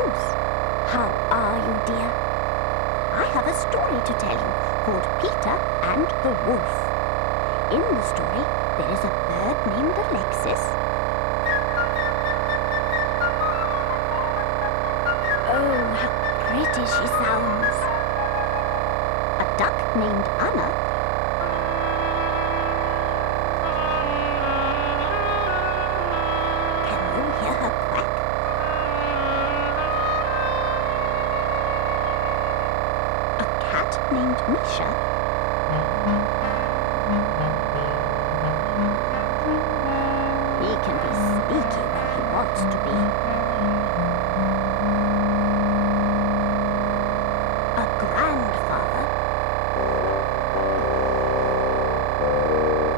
Goose. How are you, dear? I have a story to tell you called Peter and the Wolf. In the story, there is a bird named Alexis. Oh, how pretty she sounds. A duck named Anna. Can you hear her quack? A cat named Misha. He can be sneaky when he wants to be. A grandfather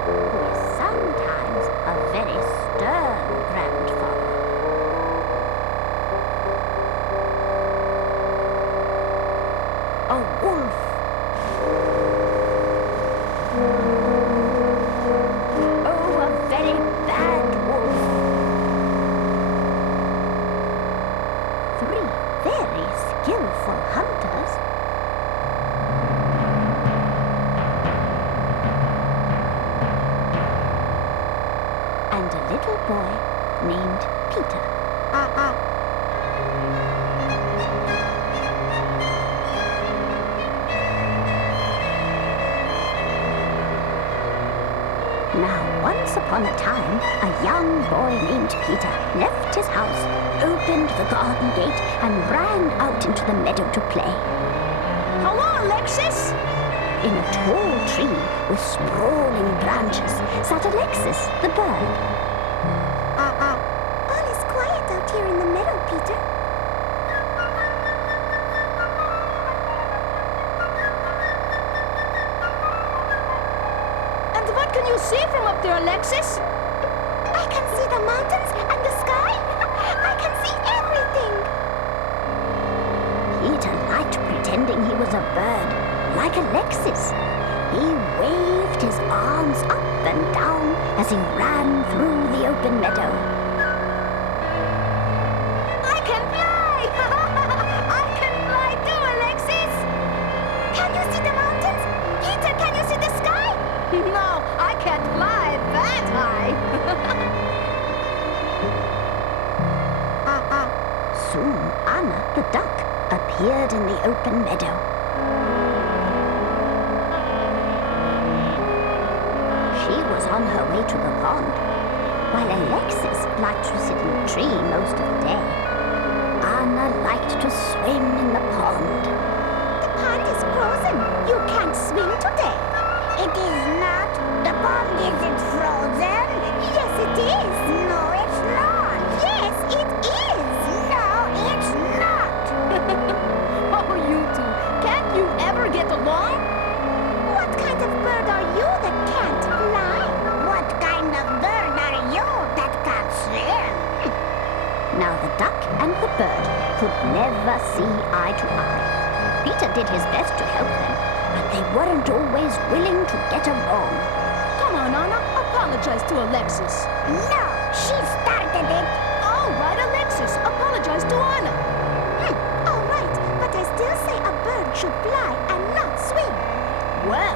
who is sometimes a very stern grandfather. A wolf. Oh, a very bad wolf. 3 very skillful hunters. And a little boy named Peter. Now, once upon a time, a young boy named Peter left his house, opened the garden gate, and ran out into the meadow to play. Hello, Alexis! In a tall tree with sprawling branches sat Alexis, the bird. All is quiet out here in the meadow, Peter. And what can you see from up there, Alexis? I can see the mountains and the sky. I can see everything. Peter liked pretending he was a bird, like Alexis. He waved his arms up and down as he ran through the open meadow. I can fly! I can fly too, Alexis! Can you see the mountains? Peter, can you see the sky? No, I can't fly that high. Soon Anna, the duck, appeared in the open meadow. She was on her way to the pond, while Alexis liked to sit in the tree most of the day. Anna liked to swim in the pond. The pond is frozen. You can't swim today. It is not. The pond isn't frozen. Yes, it is. No, it's not. Yes, it is. No, it's not. Oh, you two, can't you ever get along? What kind of bird are you that can't fly? What kind of bird are you that can't swim? Now the duck and the bird could never see eye to eye. Peter did his best to help them, but they weren't always willing to get along. Come on, Anna, apologize to Alexis. No, she started it. All right, Alexis, apologize to Anna. All right, but I still say a bird should fly and not swim. Well,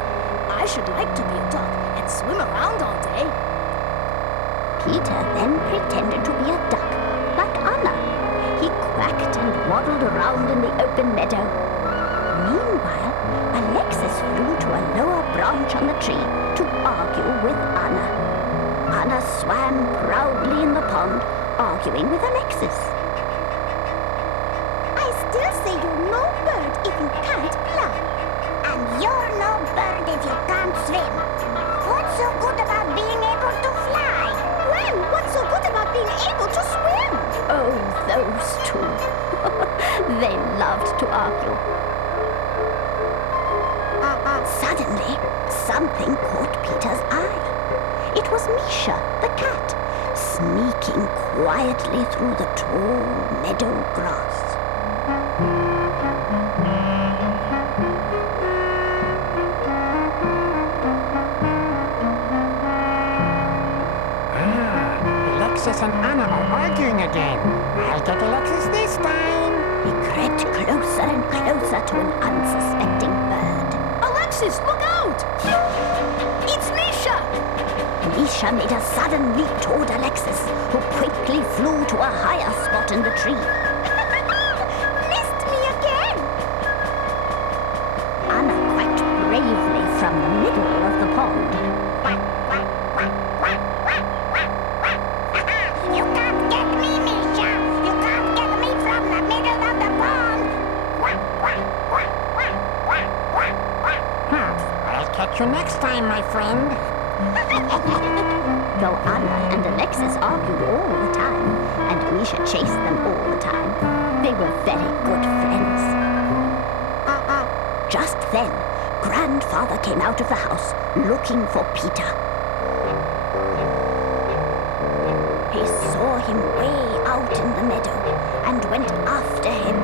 I should like to be a duck and swim around all day. Peter then pretended to be a duck, like Anna. He quacked and waddled around in the open meadow. Meanwhile, Alexis flew to a lower branch on the tree to argue with Anna. Anna swam proudly in the pond, arguing with Alexis. I still say you're no bird if you can't fly. And you're no bird if you can't swim. What's so good about being able to fly? Well, what's so good about being able to swim? Oh, those two. They loved to argue. Suddenly, something caught Peter's eye. It was Misha, the cat, sneaking quietly through the tall meadow grass. Alexis and Anna are arguing again. I'll get Alexis this time. crept closer and closer to an unsuspecting bird. Alexis, look out! It's Misha! Misha made a sudden leap toward Alexis, who quickly flew to a higher spot in the tree. Missed me again! Anna quacked bravely from the middle of the pond. You can't get me, Misha! You can't get me from the middle of the pond! I'll catch you next time, my friend. Though Anna and Alexis argued all the time, and Misha chased them all the time, they were very good friends. Just then, Grandfather came out of the house looking for Peter. He saw him way out in the meadow and went after him.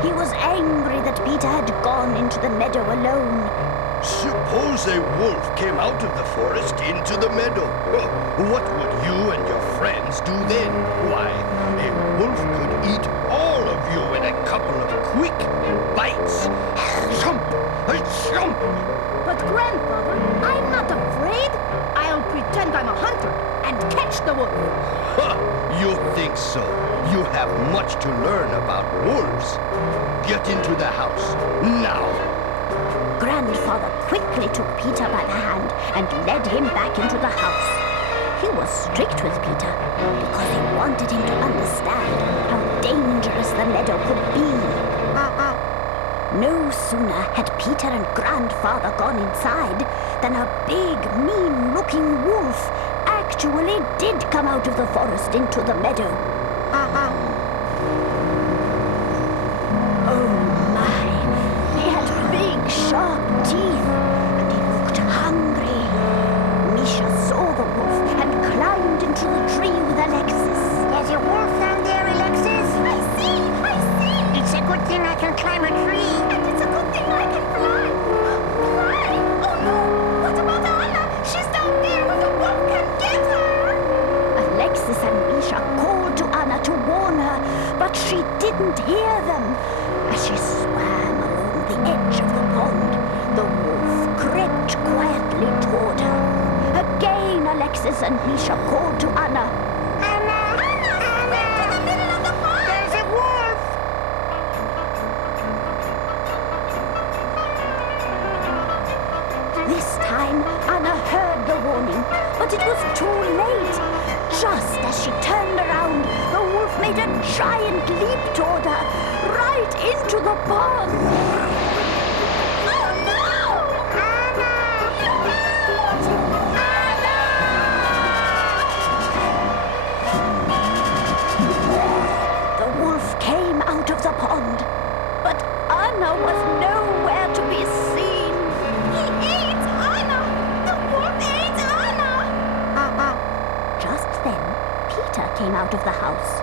He was angry that Peter had gone into the meadow alone. Suppose a wolf came out of the forest into the meadow. What would you and your friends do then? Why, a wolf could eat all of you in a couple of quick bites. Chomp! Chomp! But Grandfather, I'm not afraid. I'll pretend I'm a hunter and catch the wolf. You think so? You have much to learn about wolves. Get into the house, now. Grandfather quickly took Peter by the hand and led him back into the house. He was strict with Peter because he wanted him to understand how dangerous the meadow could be. No sooner had Peter and Grandfather gone inside than a big, mean-looking wolf actually did come out of the forest into the meadow. Oh my! He had big, sharp teeth, and he looked hungry. Misha saw the wolf and climbed into the tree with Alexis. There's a wolf down there, Alexis. I see! It's a good thing I can climb a tree. And it's a good thing I can fly! Fly? Oh no! What about Anna? She's down there where the wolf can get her! Alexis and Misha called to Anna to warn her, but she didn't hear them. As she swam along the edge of the pond, the wolf crept quietly toward her. Again, Alexis and Misha called to Anna. Anna! To the middle of the pond! There's a wolf! This time, Anna heard the warning, but it was too late. Just as she turned around, the wolf made a giant leap toward her, right into the pond. Oh no! The wolf came out of the pond, but Anna was nowhere to be seen. He ate Anna! The wolf ate Anna! Just then, Peter came out of the house.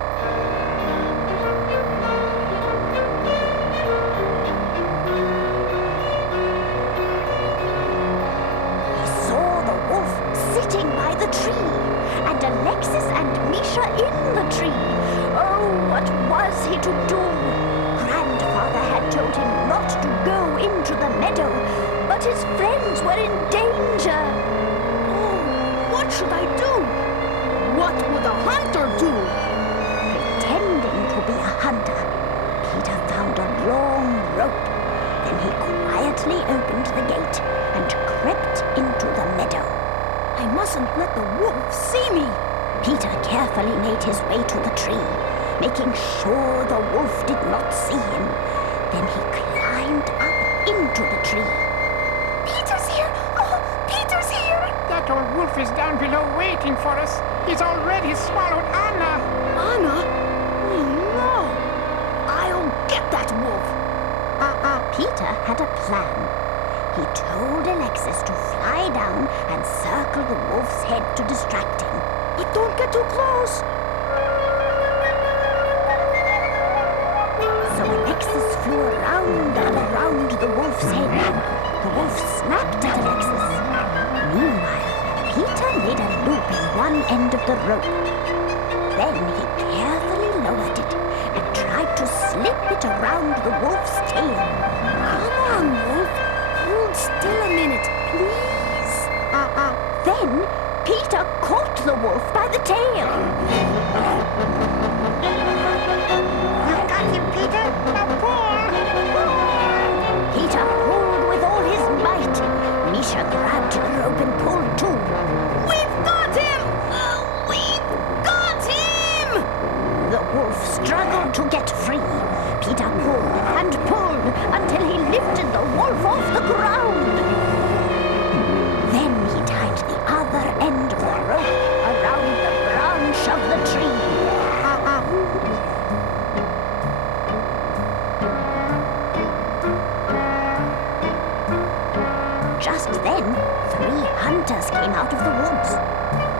He saw the wolf sitting by the tree, and Alexis and Misha in the tree. Oh, what was he to do? Grandfather had told him not to go into the meadow, but his friends were in danger. Oh, what should I do? What would a hunter do? Pretending to be a hunter, Peter found a long rope. Then he quietly opened the gate and crept into the meadow. I mustn't let the wolf see me. Peter carefully made his way to the tree, making sure the wolf did not see him. Then he climbed up into the tree. Peter's here! Oh, Peter's here! That old wolf is down below waiting for us. He's already swallowed Anna. Anna? Oh no! I'll get that wolf! Peter had a plan. He told Alexis to fly down and circle the wolf's head to distract him. But don't get too close! So Alexis flew around and around the wolf's head. The wolf snapped at Alexis. Meanwhile, Peter made a loop in one end of the rope. Then he carefully lowered it and tried to slip it around the wolf's tail. Come on, Wolf. Hold still a minute, please. Then Peter caught the wolf by the tail. You've got him, Peter. Now pull. Peter pulled with all his might. Misha grabbed the rope and pulled too. We've got him! We've got him! The wolf struggled to get free. Peter pulled and pulled until he lifted the wolf off the ground. Then he tied the other end of the rope around the branch of the tree. Just then, 3 hunters came out of the woods.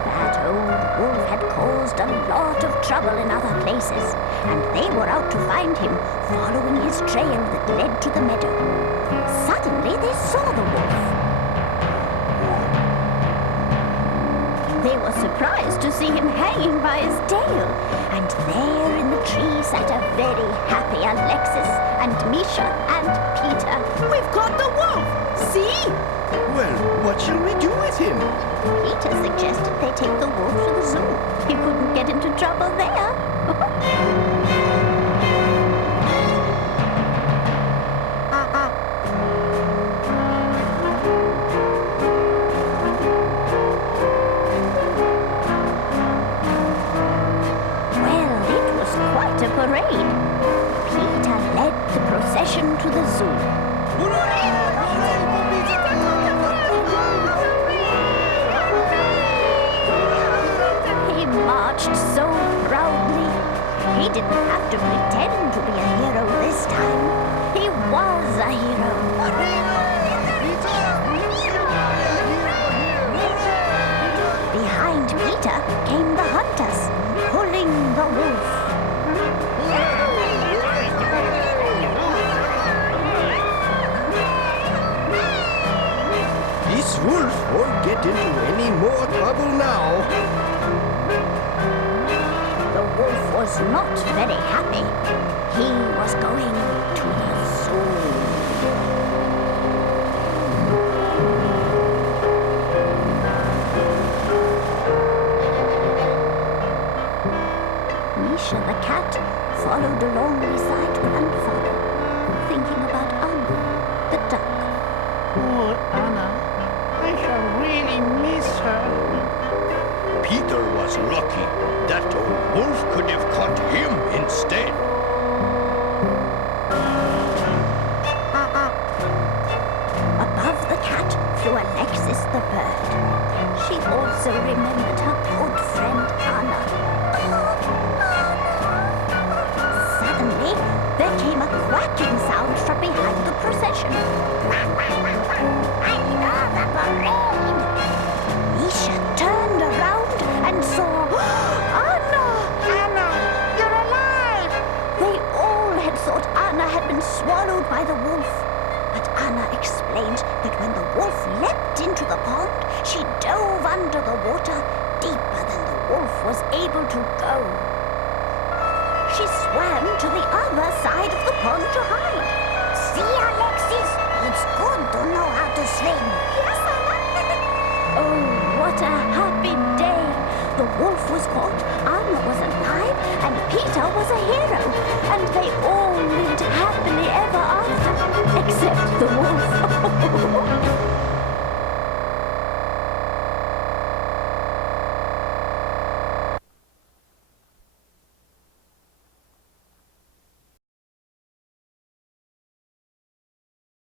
That old wolf had caused a lot of trouble in other places, and they were out to find him, following his trail that led to the meadow. Suddenly, they saw the wolf. They were surprised to see him hanging by his tail, and there in the tree sat a very happy Alexis and Misha and Peter. We've caught the wolf! See? Well, what shall we do with him? Peter suggested they take the wolf to the zoo. He couldn't get into trouble there. Well, it was quite a parade. Peter led the procession to the zoo. He marched so proudly. He didn't have to pretend to be a hero this time. He was a hero. Behind Peter came the hunters, pulling the wolf. This wolf won't get into any more trouble now. The wolf was not very happy. He was going to the zoo. Misha the cat followed along beside Grandfather, thinking about Anna, the duck. Poor Anna. I shall really miss her. Peter was lucky. That old wolf could have caught him instead. Above the cat flew Alexis the bird. She also remembered her good friend Anna. Suddenly, there came a quacking sound from behind the procession. Another parade! Misha turned around and saw Anna! Anna, you're alive! They all had thought Anna had been swallowed by the wolf. But Anna explained that when the wolf leapt into the pond, she dove under the water deeper than the wolf was able to go. She swam to the other side of the pond to hide. See, Alexis, it's good to know how to swim. Yes, Anna. Oh, what a happy day. The wolf was caught, Anna was alive, and Peter was a hero. And they all lived happily ever after, except the wolf.